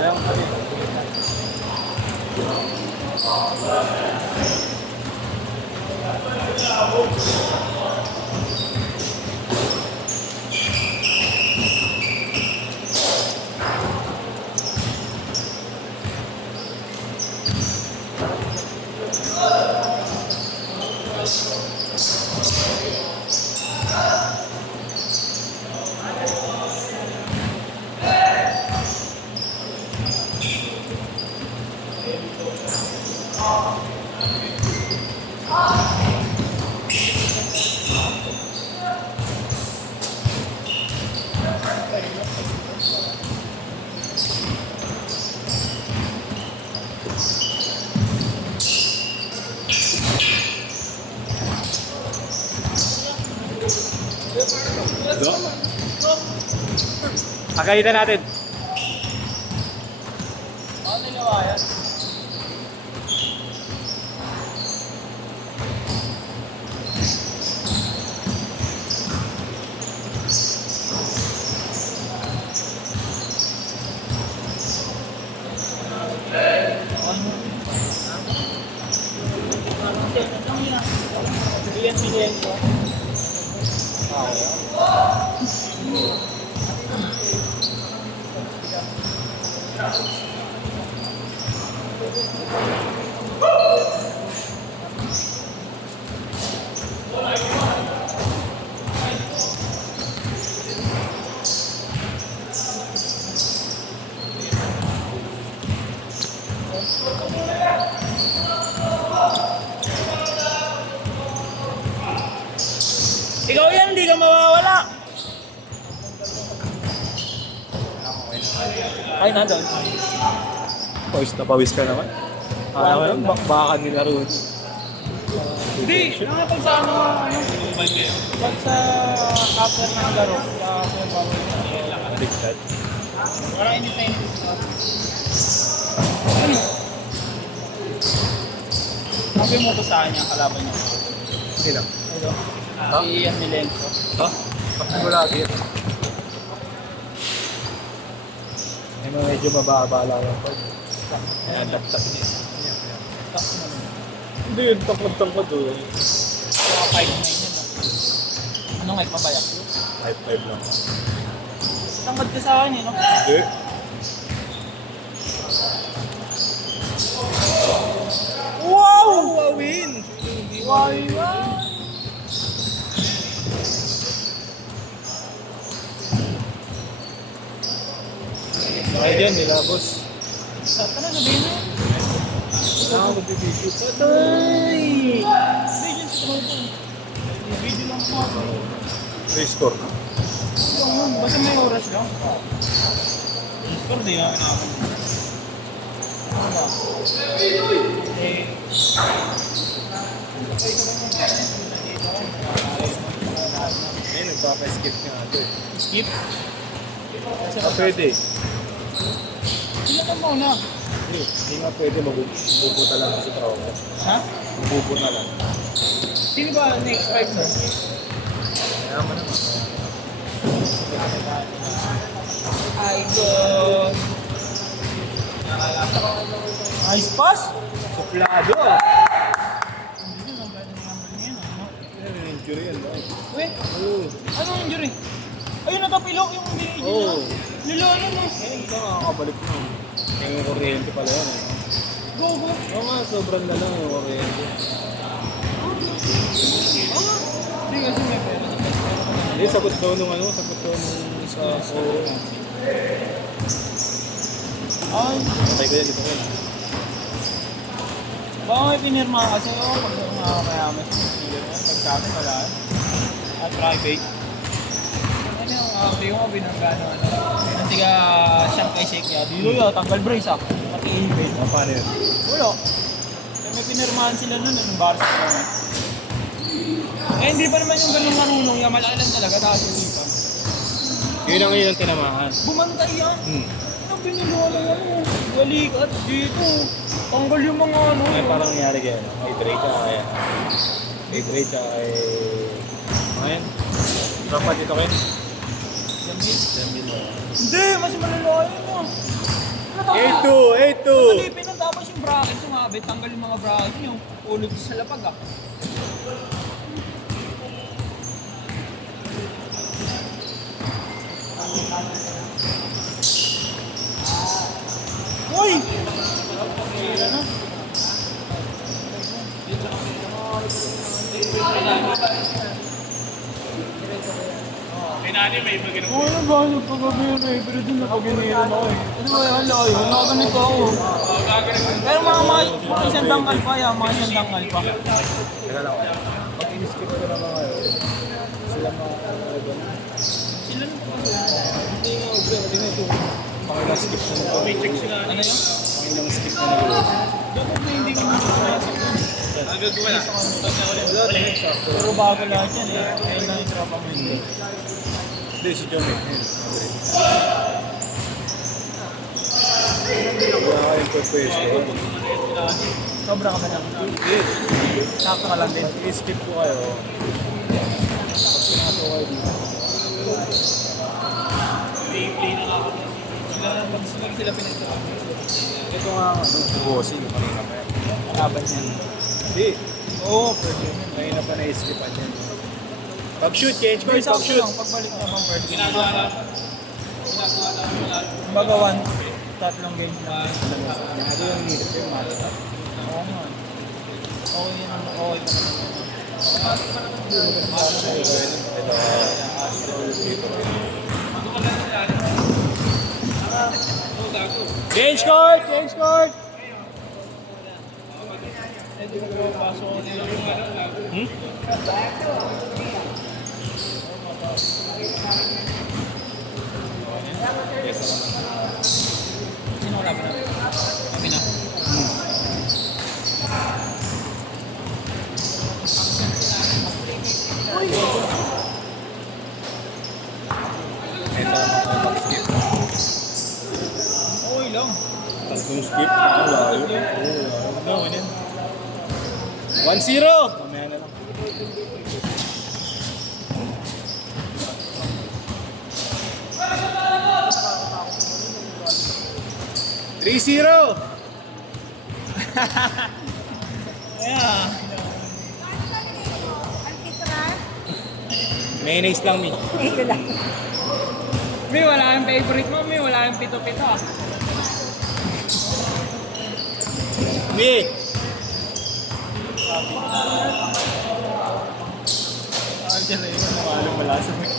lang. Go. Pagalitan natin. Ano ginawa yan? Ikaw yan, hindi ka mawawala. Ay, nandun. Pawis na pawis ka naman. Ano naman, bakbakan nila roon. Hindi, nakapag sa ano, pag sa after ng laro, sa Bigtad. parang init na init. Sabi mo ko sa kanya, kalaban niya. Sila. Ito, si Ian Milenko. Ha? Kapag wala din. Ay, medyo mababa lang yung pag. Ayan, tap-tap niya. Hindi yun, tangkod-tangkod doon. Mga 5'9" yun. Ano nga ipabayak? 5'5 lang. Tangkad ka sa akin eh, no? Hindi. Wow! Wawin! Wow! Okay dyan, nila boss. Saan ka na sabihin mo? Ako magbibigyo. Patay! Video sa mga video lang ako. Restore. Yun, basta may oras lang. Score din namin ako. Ayun, nagpapa-skip nga ito eh. Skip? Pwede. Sino ka muna? Hindi nga pwede, mabubuta lang sa tao. Ha? Mabubuta lang. Sino ba next 5 na? Mayaman naman. Idol! Nice pass! Suplado ah! Hindi nyo, number niya, ano? Yan, injury yan ba? Uy, Oo. anong injury? Ayun, natapilok yung video Oo. Lilolo mo. Ito nakakabalik na. Yung kuryente pala yan eh. Go, go. Oo nga, sobrang na lang yung kuryente. Hindi kasi may pera. Hindi, sagot daw nung ano, sagot daw nung sa... Oo. Ay, Patay ko yan, dito ko yan. baka may pinirma kasi ako pag makakayaman sa dealer mo. Pag sa akin, wala. At private. Ano yung away mo, binangga ano. Yung tiga siyang kay Shake ya. Dito yun, tanggal brace ah. Pati i-bait. Paano yun? Wala. Kaya may pinirmahan sila nun, anong Barca naman. Eh, hindi pa naman yung ganun marunong yan. Malaalan talaga, tapos yung dito. Yun ang tinamahan. Bumantay yan. Ang biniluwala yan mo. Balikat dito. Tanggal yung mga ano. Ay, parang nangyari kaya, may trade ka kaya. May trade ka kay... Ayan. Dapat dito kayo. Jamil. Jamil mo. Hindi, mas malalayo mo. Ano Hindi, pinatapos yung bracket, sumabit, tanggal yung mga bracket, yung ulog sa lapag ah. Uy! Pinali may iba ganun. Oo, ano ba? Nagpagabi yun eh. Pero dun napaginiran ako eh. Ano ba yan? Layo. Nakaganito ako. Pero mga isang tanggal pa yan. Mga isang tanggal pa. Teka lang kaya. Pag in-skip ko na mga yun, sila mga Sila na pa. hindi nga ubra kasi na ito. Pangilang skip na nag May check sila. Ano yun? Pangilang skip na nag Dapat na hindi ko masasasok yun. Ang gagawa na. Wala din eksakto. Puro bago lahat yan eh. Ayun lang yung tropa mo hindi. Hindi, si John eh. Wala kayong purpwesto. Sobra ka ba lang? Sakto ka lang din. I-skip ko kayo. Pag pinasok kayo dito. Play na nga ako. Sila pinagsasabi. Ito nga, bossing kanina pa yan. Kalaban yan. Hindi. Oo, pwede. Kanina pa na-skipan yan. Pag-shoot, change ko. First out Pag-shoot. lang, pagbalik na pang first game. Ginagawa na. Kumbaga tatlong games na. Ano yung nilip yung match? Oo nga. Okay yan. Okay pa naman. Change court! Change court! Yes, Sino wala pa na? Kami na. skip. Okay lang. Tatlong skip. Layo. No, ano yun? 1-0! Mamaya na lang. $3-0! Yeah. Mayonnaise lang, Mi. May wala yung favorite mo, may wala yung pito-pito ah. Mi! Diyan na yun, namalo mula sa mga.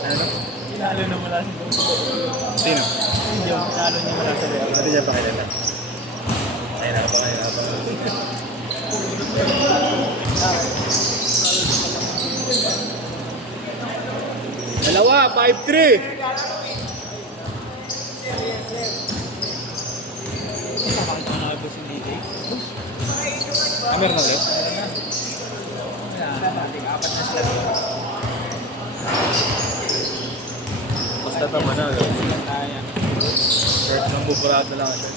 Ano? Pinalo na mula sa mga. Sino? Hindi yung pinalo niya mula sa mga. Ano niya pakilala? Pakilala. Dalawa, 5-3! Nakakita ko na ba si DJ? Meron na ulit? Apat na sila. Basta tama na. Silang kaya. Shirt ng buburado lang siya.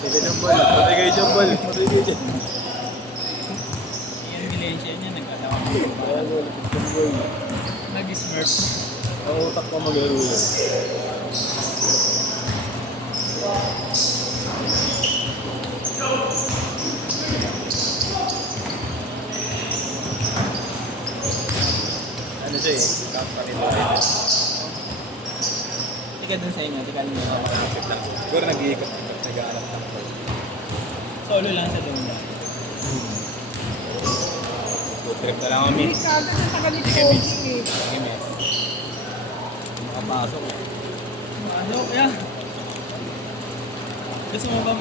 Pwede ng ball. Pwede kayo dyan ball. Pwede kayo dyan. Yung Valencia niya, nagkatawa. Nag-smurf. Ang utak ko mag-aro yun. Ano siya eh? Kapatid Tika dun sa inyo, tika dun sa inyo. siguro nag-iikot. Nag-aanap na. Solo lang sa Dunda. Food trip na lang kami. Sige, men. Makapasok eh. Ano kaya? Gusto mo ba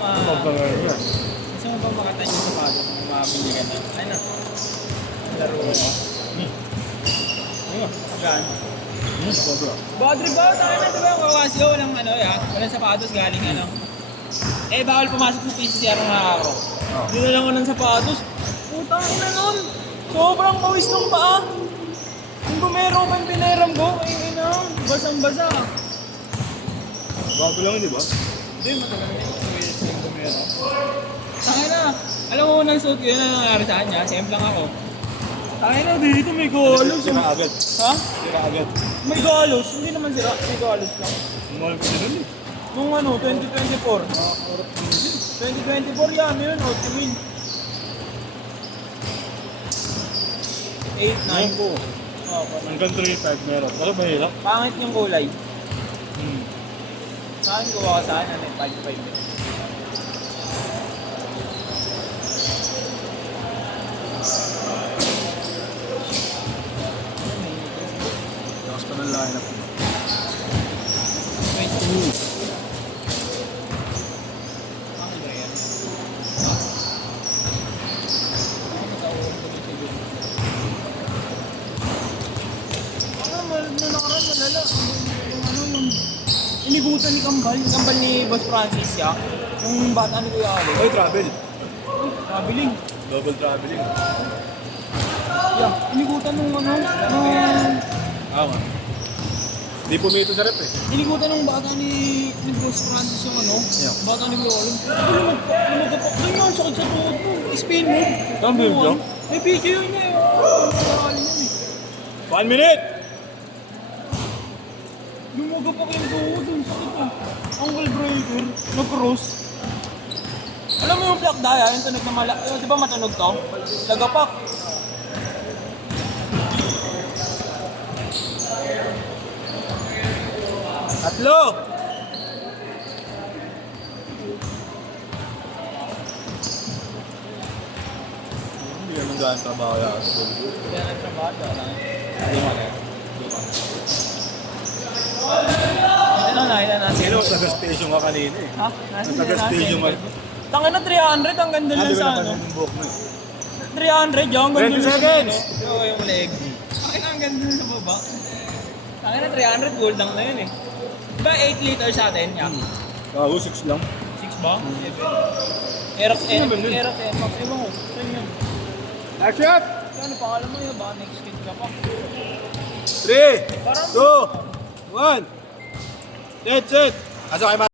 gusto mo ba makatay yung sapatos kung mabili ka na? Ay na. Laro mo. Gaan. Sobra. Bad trip ba? Tayo na diba yung kawasyo? Walang ano ya? Walang sapatos galing ano? Eh bawal pumasok sa PCCR ng araw. Oh. Hindi na lang ako ng sapatos. Putang ina nun! Sobrang pawis ng paa! Yung bumero pa yung pinahiram ko, ay ina, basang-basa. Bago lang, di ba? Hindi, matagal na yung 2 years na yung bumero. Tangin na! Alam mo unang suit ko yun na nangyari sa kanya, same lang ako. Tangin na, dito may golos. Sira agad. Ha? Sira agad. May galos, hindi naman sila. May galos lang. Mahal ko na eh. Nung ano, 2024. 2024 yan, yun, Ultimate. 8, 9 po. Oh, Hanggang 3.5 meron. Pero mahirap. pangit yung kulay. Saan gawa ka saan? Ano, 5-5. Lakas pa ng lineup. Wait. Pangit ba yan? Nung nakaraan, malala. Yung ano, yung inigutan ni Kambal. Yung Kambal ni Boss Francis, ya. Yung bata ni Kuya Ali. Oy, travel. Traveling. Double traveling. Yeah, inigutan nung ano, Nga. Hindi pumito sa rep eh. inigutan nung bata ni Boss Francis yung ano, Yeah. bata ni Kuya Ali. Lumagpapak. Doon yun, sakit sa tuhod mo. Spin mo. Saan ba yun, Joe? May video yun niya yun. Nakakalim yun eh. 1 minute! Lumagapak yung tuhod dun, sakit mo. Ankle breaker, nag-cross. Alam mo yung black daya, yung tunog na malaki, di ba matunog to? Lagapak. Tatlo! Hindi naman gaan trabaho yan. Kaya nagtrabaho lang. Lima na yan. Ano na, ilan natin? Sino sa gas station ka kanina eh? Ha? Sa gas station ka. Tangin na 300, ang ganda lang sa ano. yung buhok mo eh. 300, yung ganda 20 lang sa seconds. ano. Oo, yung leg. Tangin na, ang ganda lang sa baba. Tangin na 300, gold lang na yun eh. Diba 8 liters sa atin? Yeah. Gago, 6 lang. 6 ba? 7. Aerox Ano ba yun? Aerox Max. Ewan ko. Saan yun? Action! Ano pangalan mo yun? Baka next kid ka pa. 3, 2, 1. That's it! Asa kayo